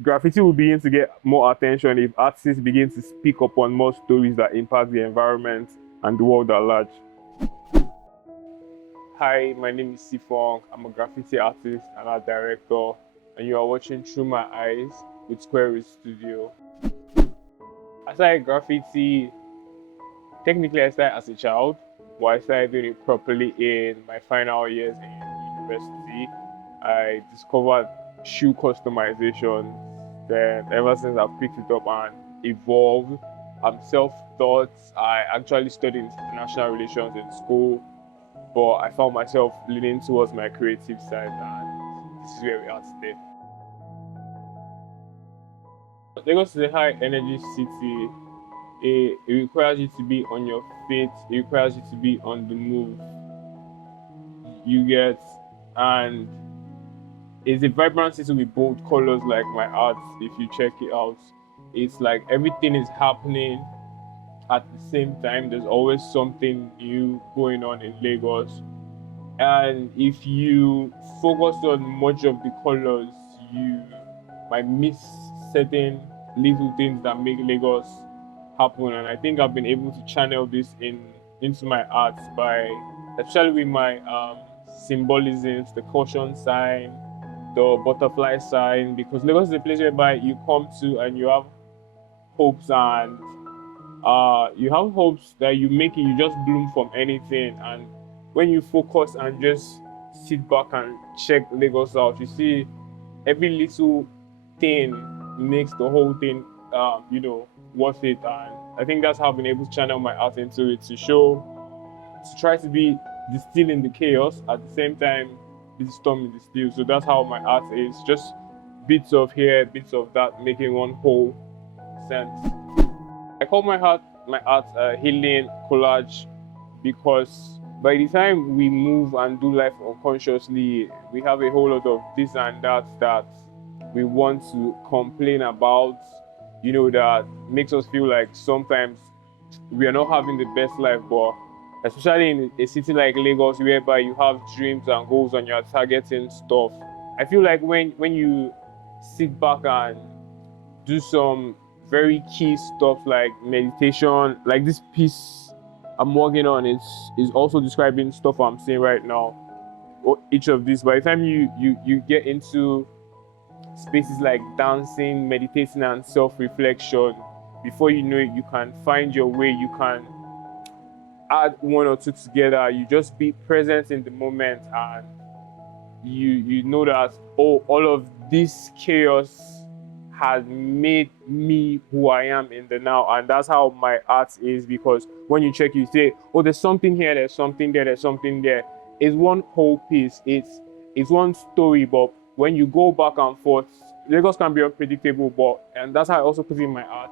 graffiti will begin to get more attention if artists begin to speak up on more stories that impact the environment and the world at large. Hi, my name is Cfunk. I'm a graffiti artist and art director, and you are watching Through My Eyes with Square Root Studio. I started graffiti, technically I started as a child, but I started doing it properly in my final years in university. I discovered shoe customization. Then ever since I've picked it up and evolved, I'm self-taught. I actually studied international relations in school, but I found myself leaning towards my creative side, and this is where we are today. Lagos is a high energy city. It requires you to be on your feet, it requires you to be on the move. You get, and it's a vibrant city with bold colors like my art. If you check it out, it's like everything is happening at the same time. There's always something new going on in Lagos. And if you focus on much of the colors, you might miss certain little things that make Lagos happen. And I think I've been able to channel this into my art by, especially with my symbolisms, the caution sign, the butterfly sign, because Lagos is a place whereby you come to and you have hopes, and you have hopes that you make it, you just bloom from anything. And when you focus and just sit back and check Lagos out, you see every little thing makes the whole thing, worth it. And I think that's how I've been able to channel my art into it, to try to be the still in the chaos, at the same time be the storm in the still. So that's how my art is, just bits of here, bits of that, making one whole sense. I call my art healing collage, because by the time we move and do life unconsciously, we have a whole lot of this and that we want to complain about, that makes us feel like sometimes we are not having the best life. But especially in a city like Lagos, whereby you have dreams and goals and you're targeting stuff, I feel like when you sit back and do some very key stuff like meditation, like this piece I'm working on is also describing stuff I'm saying right now. Each of these, by the time you get into spaces like dancing, meditating, and self-reflection, before you know it, you can find your way. You can add one or two together. You just be present in the moment, and you know that, oh, all of this chaos has made me who I am in the now. And that's how my art is, because when you check, you say, oh, there's something here, there's something there, there's something there. It's one whole piece. It's one story. But when you go back and forth, Lagos can be unpredictable, and that's how I also put it in my art.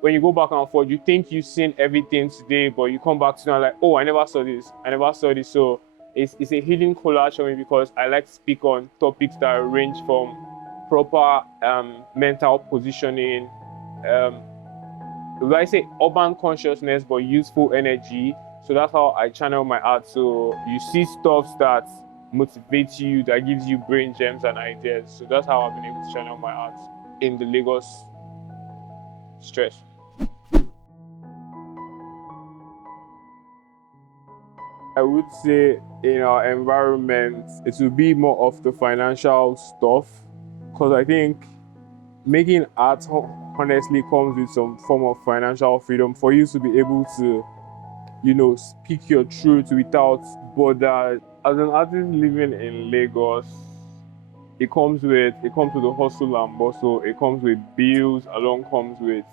When you go back and forth, you think you've seen everything today, but you come back to now like, oh, I never saw this. So it's a hidden collage for me, because I like to speak on topics that range from proper mental positioning, I say urban consciousness, but useful energy. So that's how I channel my art. So you see stuff that motivates you, that gives you brain gems and ideas. So that's how I've been able to channel my art in the Lagos stress. I would say in our environment, it will be more of the financial stuff, because I think making art honestly comes with some form of financial freedom for you to be able to, speak your truth without bother. As an artist living in Lagos, it comes with the hustle and bustle. It comes with bills. Along comes with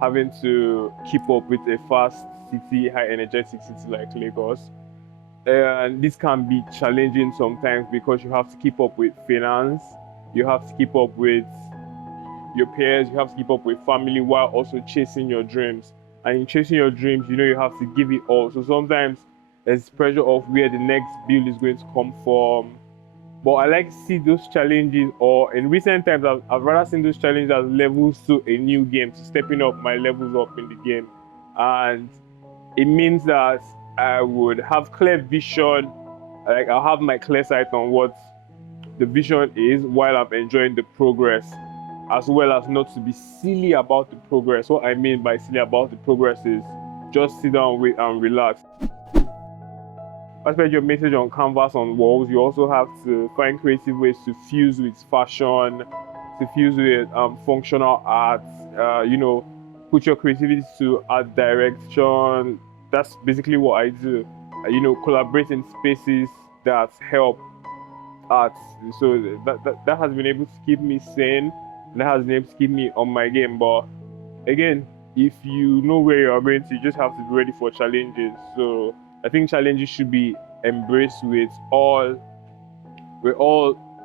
having to keep up with a fast city, high energetic city like Lagos. And this can be challenging sometimes, because you have to keep up with finance, you have to keep up with your peers, you have to keep up with family, while also chasing your dreams. And in chasing your dreams, you have to give it all. So sometimes there's pressure of where the next bill is going to come from. But I like to see those challenges, or in recent times, I've rather seen those challenges as levels to a new game, to stepping up my levels up in the game. And it means that I would have clear vision, like I'll have my clear sight on what the vision is, while I'm enjoying the progress. as well as not to be silly about the progress. What I mean by silly about the progress is just sit down, wait, and relax. Especially your message on canvas, on walls, you also have to find creative ways to fuse with fashion, to fuse with functional art. Put your creativity to art direction. That's basically what I do. Collaborate in spaces that help art. So that has been able to keep me sane. That has been able to keep me on my game. But again, if you know where you are going to, you just have to be ready for challenges. So I think challenges should be embraced with all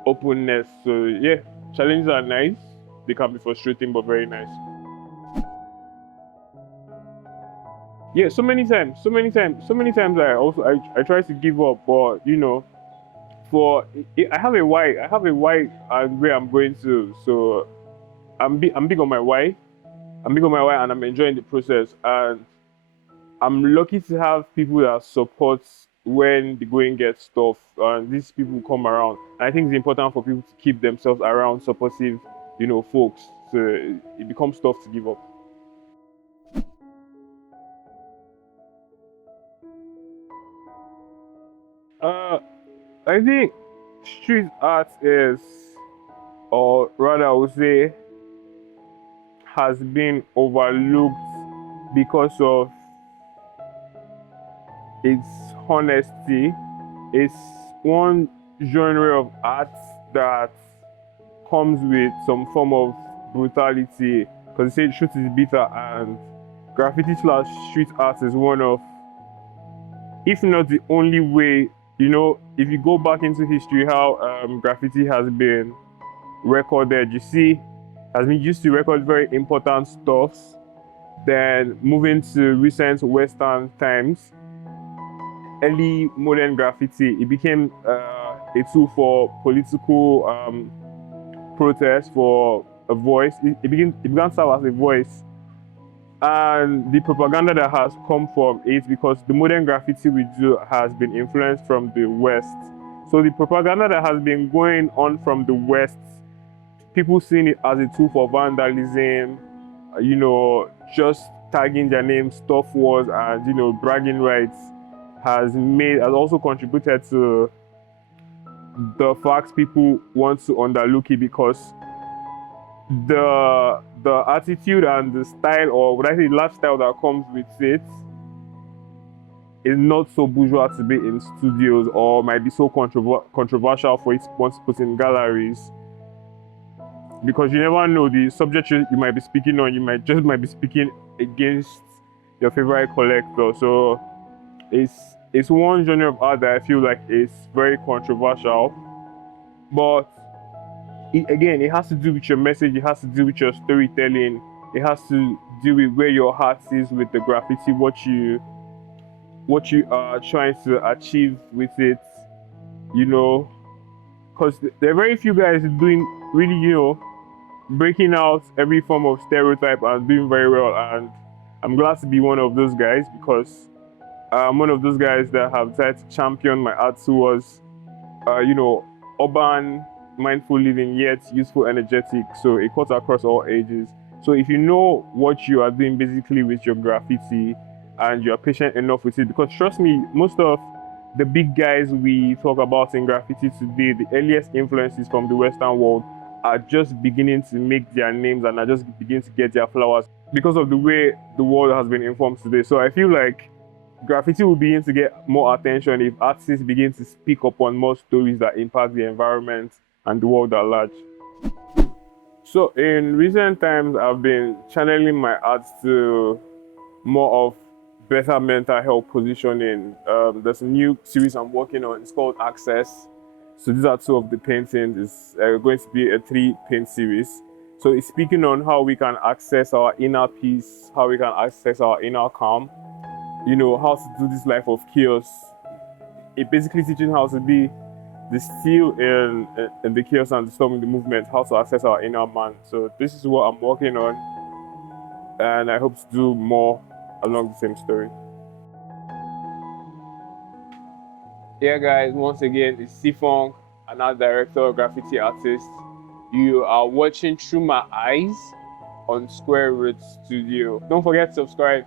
openness. So yeah, challenges are nice. They can be frustrating, but very nice. Yeah, so many times I try to give up, but for I have a why. I have a why and where I'm going to. So I'm big on my why. I'm big on my why, and I'm enjoying the process. And I'm lucky to have people that support when the going gets tough, and these people come around. And I think it's important for people to keep themselves around supportive, folks. So it becomes tough to give up. Uh, I think street art is, or rather, I would say, has been overlooked because of its honesty. It's one genre of art that comes with some form of brutality, because they say truth is bitter, and graffiti slash street art is one of, if not the only way, if you go back into history, how graffiti has been recorded, you see, has been used to record very important stuffs. Then moving to recent Western times, early modern graffiti, it became a tool for political protest, for a voice. It began to serve as a voice, and the propaganda that has come from it, because the modern graffiti we do has been influenced from the West. So the propaganda that has been going on from the West, people seeing it as a tool for vandalism, just tagging their name, stuff wars, and bragging rights, has also contributed to the fact people want to underlook it, because the attitude and the style, or what I say, lifestyle that comes with it, is not so bourgeois to be in studios, or might be so controversial for it once put in galleries, because you never know the subject you might be speaking on. You might be speaking against your favorite collector. So it's one genre of art that I feel like is very controversial, but again, it has to do with your message. It has to do with your storytelling. It has to do with where your heart is with the graffiti, what you are trying to achieve with it. Because there are very few guys doing really, breaking out every form of stereotype and doing very well. And I'm glad to be one of those guys, because I'm one of those guys that have tried to champion my art towards, urban, mindful living, yet useful, energetic. So it cuts across all ages. So if you know what you are doing basically with your graffiti, and you're patient enough with it, because trust me, most of the big guys we talk about in graffiti today, the earliest influences from the Western world, are just beginning to make their names and are just beginning to get their flowers because of the way the world has been informed today. So I feel like graffiti will begin to get more attention if artists begin to speak upon more stories that impact the environment and the world at large. So in recent times, I've been channeling my art to more of better mental health positioning. There's a new series I'm working on. It's called Access. So these are two of the paintings. It's going to be a 3-paint series. So it's speaking on how we can access our inner peace, how we can access our inner calm, how to do this life of chaos. It basically teaching how to be the still in the chaos and the storm in the movement, how to access our inner man. So this is what I'm working on, and I hope to do more along the same story. Yeah, guys, once again, it's Cfunk, an art director, graffiti artist. You are watching Through My Eyes on Square Root Studio. Don't forget to subscribe.